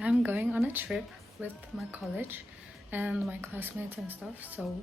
I'm going on a trip with my college and my classmates and stuff, so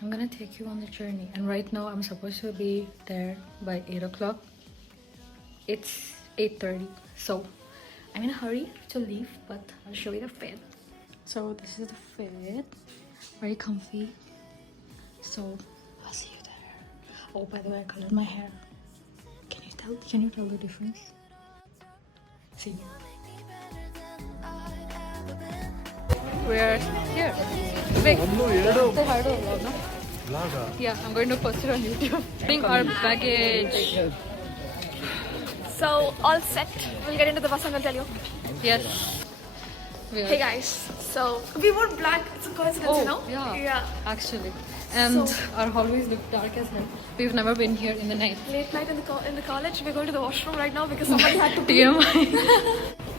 I'm gonna take you on the journey. And right now I'm supposed to be there by 8 o'clock. It's 8:30, so I'm in a hurry to leave, but I'll show you the fit. So this is the fit, very comfy. So I'll see you there. Oh, by the way, I colored my hair. Can you tell the difference? See. We're here. Vic, say hi to vlog, no? Yeah, I'm going to post it on YouTube. Bring our baggage. So, all set. We'll get into the bus and I'll tell you. Yes. Hey guys. So, we wore black. It's a coincidence, you know? Yeah. Actually. And our hallways look dark as hell. We've never been here in the night. Late night in the college. We're going to the washroom right now because somebody had to pee. TMI.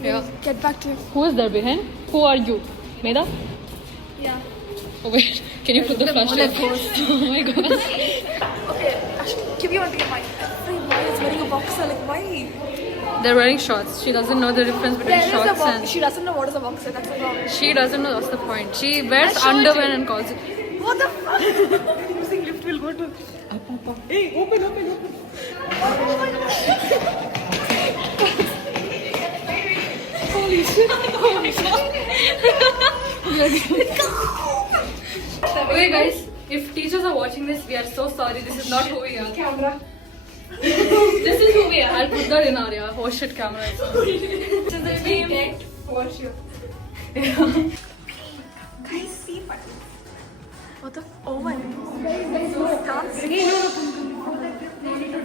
Yeah. Get back to you. Who is there behind? Who are you? Meda? Yeah. Oh wait, can you put the flashlight? Oh my god. Okay, actually, give you a TMI. Every boy is wearing a boxer. Like, why? They're wearing shorts. She doesn't know the difference between shorts and... She doesn't know what is a boxer. That's the problem. She doesn't know, that's the point. She wears underwear and calls it... What the fuck? Using lift will go to... Hey, open. Holy shit. Okay guys, if teachers are watching this, we are so sorry. This is not who we are. Camera. This is who we are. I'll put that in our oh shit camera. This is the team. Watch you. Guys, see what the oh my god. Guys,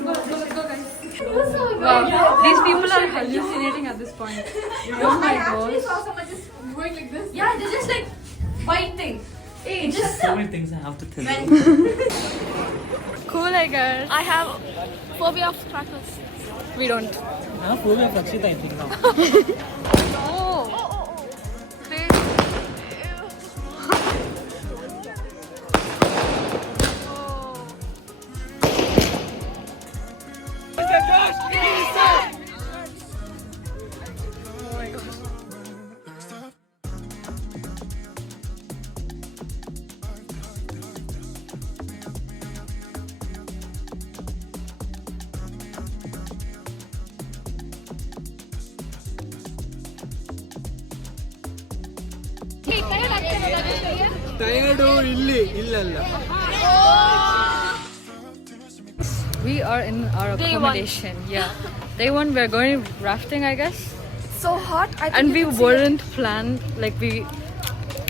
Let's go guys. Wow, these people are hallucinating at this point. Oh my gosh. saw someone just going like this. Yeah, they're just like fighting. Hey, just So many things I have to tell you. Cool, I guess. I have phobia of crackers. We don't. I have phobia of Rakshita, I think now. Oh. We are in our accommodation. Yeah. Day one, we're going rafting, I guess. So hot. I think And you we can see weren't planned, like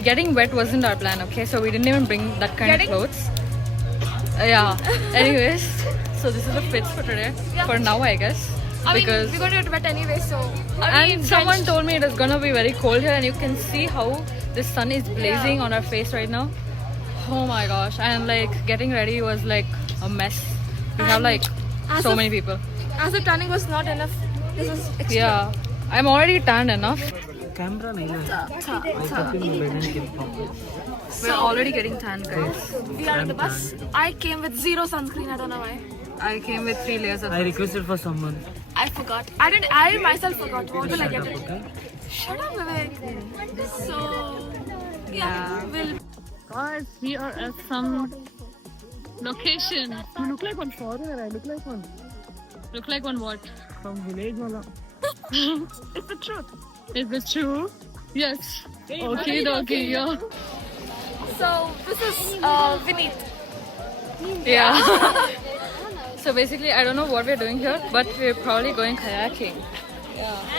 getting wet wasn't our plan, okay? So we didn't even bring that kind Getting- of clothes. Yeah. Anyways, so this is the fits for today. Yeah. For now, I guess. I mean, because we're going to get wet anyway, so. and someone told me it is gonna be very cold here, and you can see how the sun is blazing on our face right now. Oh my gosh! And like getting ready was like a mess. We have like as so if- many people. As if tanning was not enough, this is extra. Yeah, I'm already tanned enough. Camera nahi na. We're already getting tanned, guys. We are in the bus. I came with zero sunscreen. I don't know why. I came with 3 layers of. I requested for someone. I forgot. I myself forgot. What will I get it? Okay? Shut up, Vivek. So, yeah, we'll. Guys, we are at some location. You look like one foreigner. I look like one Look like one what? from village wala. It's the truth. Is it true? Yes. Okay, yeah. So, this is Vineet. Yeah. So basically, I don't know what we're doing here, but we're probably going kayaking.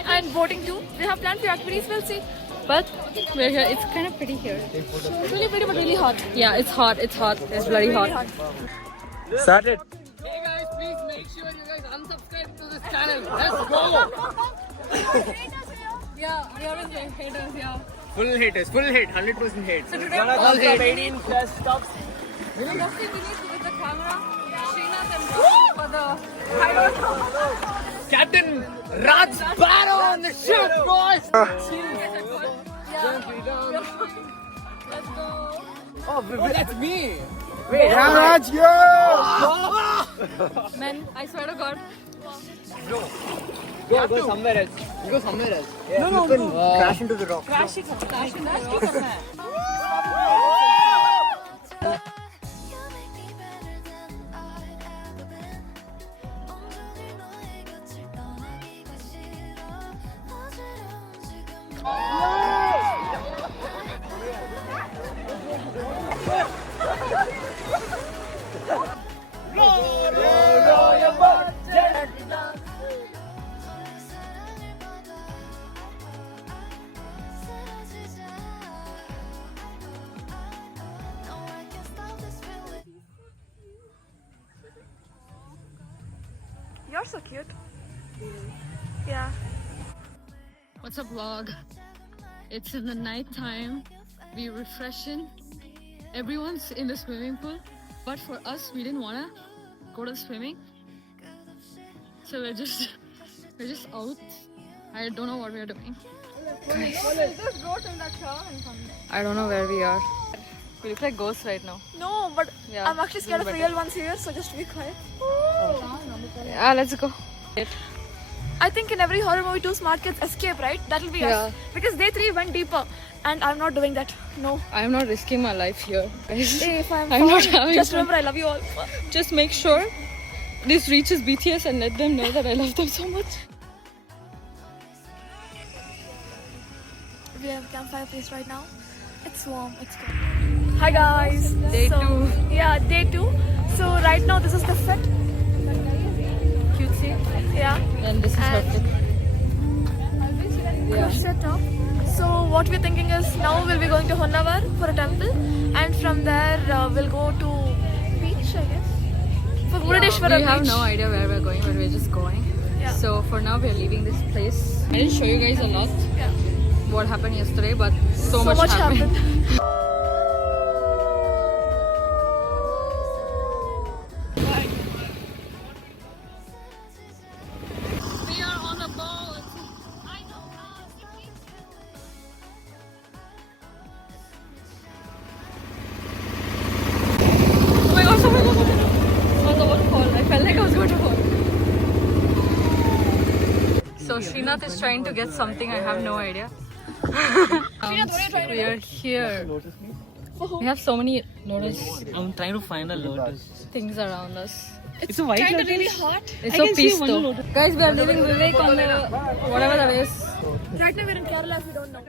And boating too. We have planned for activities. We'll see. But we're here. It's kind of pretty here. It's really pretty, but really hot. Yeah, it's hot. It's hot. It's bloody Really hot. Started. Hey guys, please make sure you guys unsubscribe to this channel. Let's go. Yeah, we are with haters. Yeah. Full haters, full hate, 100% hate. So today, All hate. 18 plus stops. Dusty Vineet with the camera, Srinath and Raj for the. I don't know. Captain Raj Sparrow on the ship, boys! Let's go. Oh, that's me! Raj, yo! Men, I swear to God, Go somewhere else. Go somewhere else. Yeah, no, you can crash into the rock. Crash करना है. You're so cute. Yeah. What's up, vlog? It's in the night time. We're refreshing. Everyone's in the swimming pool, but for us, we didn't wanna go to swimming, so we're just out. I don't know what we're doing. Just go till that shower and come. I don't know where we are. We look like ghosts right now. No, but Yeah, I'm actually scared of better. real ones here, so just be quiet. Yeah, let's go. I think in every horror movie, two smart kids escape, right? That'll be Yeah. us. Because they three went deeper, and I'm not doing that. No. I'm not risking my life here, guys. Hey, if I'm not found, having just fun. remember I love you all. Just make sure this reaches BTS and let them know that I love them so much. We have campfire place right now. It's warm. It's good. Hi guys. Day two. Yeah, day 2. So right now this is the fit. Cutesy. Yeah. And this is her And- fit. Crochet top. So what we're thinking is now we'll be going to Honavar for a temple, and from there we'll go to beach, I guess. For Murdeshwara We have beach. no idea where we're going, but we're just going. Yeah. So for now, we're leaving this place. I didn't show you guys a lot Yeah. what happened yesterday, but so much much happened. We are on a boat. I know. Oh my gosh! Oh my gosh! I was about to fall. I felt like I was going to fall. So Srinath is trying to get something. I have no idea. We are here. We have so many lotus I'm trying to find a lotus. things around us. It's a white lotus. Really hot. It's I so can see one peaceful. lotus. Guys, we are leaving Vivek on the whatever that is. Right now we're in Kerala if you don't know.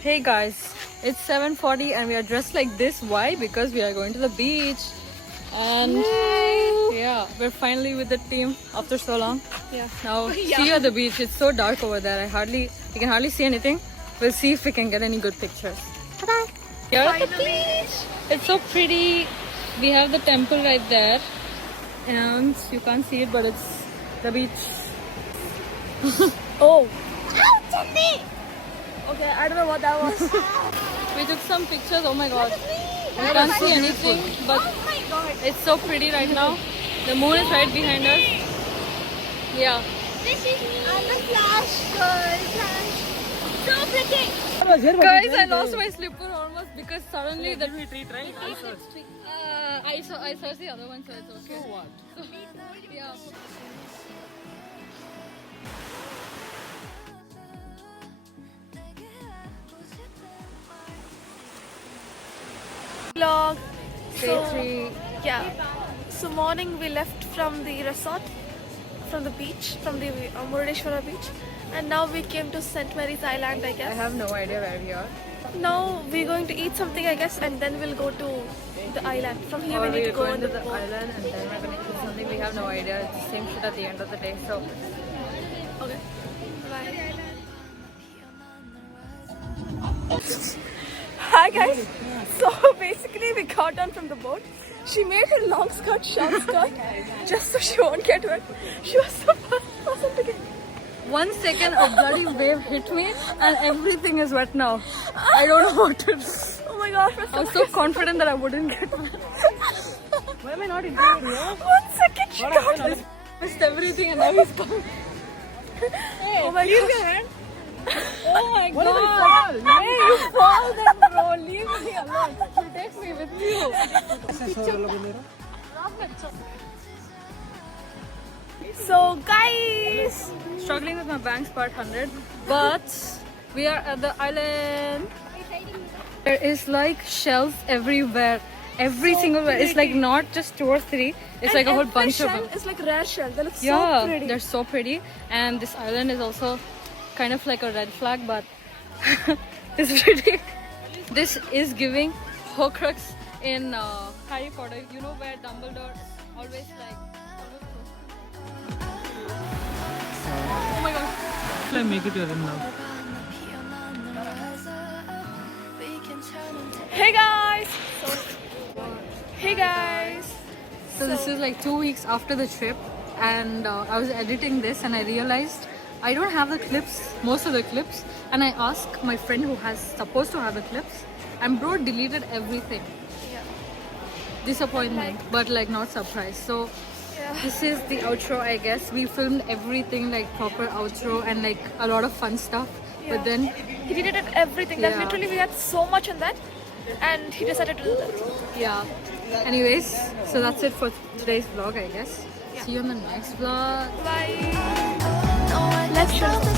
Hey guys, it's 7:40 and we are dressed like this. Why? Because we are going to the beach. And yeah, we're finally with the team after so long. Yeah. Now see you at the beach. It's so dark over there. You can hardly see anything. We'll see if we can get any good pictures. Bye-bye. Here at the beach. It's so pretty. We have the temple right there. And you can't see it, but it's the beach. Oh. Okay, I don't know what that was. We took some pictures. Oh my god. You can't see anything, but it's so pretty right now. The moon is right behind us. Yeah. This is the flash, girl. So pretty. Guys, I lost my slipper almost because suddenly the retreat, right? I searched the other one, so it's okay. So what? Yeah. Vlog. Day 3. Yeah. So morning we left from the resort, from the beach, from the Murdeshwara beach, and now we came to St. Mary's Island, I I guess. have no idea where we are. Now we're going to eat something, I guess, and then we'll go to the island. From here we Or need to we're go going on to the the boat. island and then we're gonna eat something. We have no idea. It's the same shit at the end of the day. So Okay. Bye. Hi guys. So basically we got down from the boat. She made her long skirt short skirt just so she won't get wet. She was so awesome to get. 1 second a bloody wave hit me and everything is wet now. I don't know what to do. Oh my my gosh, my I was stomach so is- confident that I wouldn't get one. Why am I not included here? 1 second, she got it. Missed everything and now he's coming. Oh my gosh. Oh my What if I god! fall? Hey, you fall then, bro. Leave me alone. You take me with you. So guys, Struggling with my banks part 100, but we are at the island. There is like shells everywhere, every single where. It's like not just 2 or 3. It's like a whole bunch of them. It's like rare shell. They look Yeah, so pretty. they're so pretty. And this island is also kind of like a red flag, but it's pretty. This is giving Horcrux in Harry Potter. You know where Dumbledore is always like. Oh my god. Can I make it to heaven now? Hey guys. Hey guys. So this is like 2 weeks after the trip, and I was editing this and I realized I don't have the clips, most of the clips, and I asked my friend who has supposed to have the clips, and bro deleted everything. Yeah. Disappointment, but like not surprised. So this is the outro, I guess. We filmed everything like proper outro and like a lot of fun stuff, but then He deleted everything. That Yeah. literally we had so much in that, and he decided to do that. yeah. Anyways, so that's it for today's vlog, I guess. See you on the next vlog. Bye. Let's show.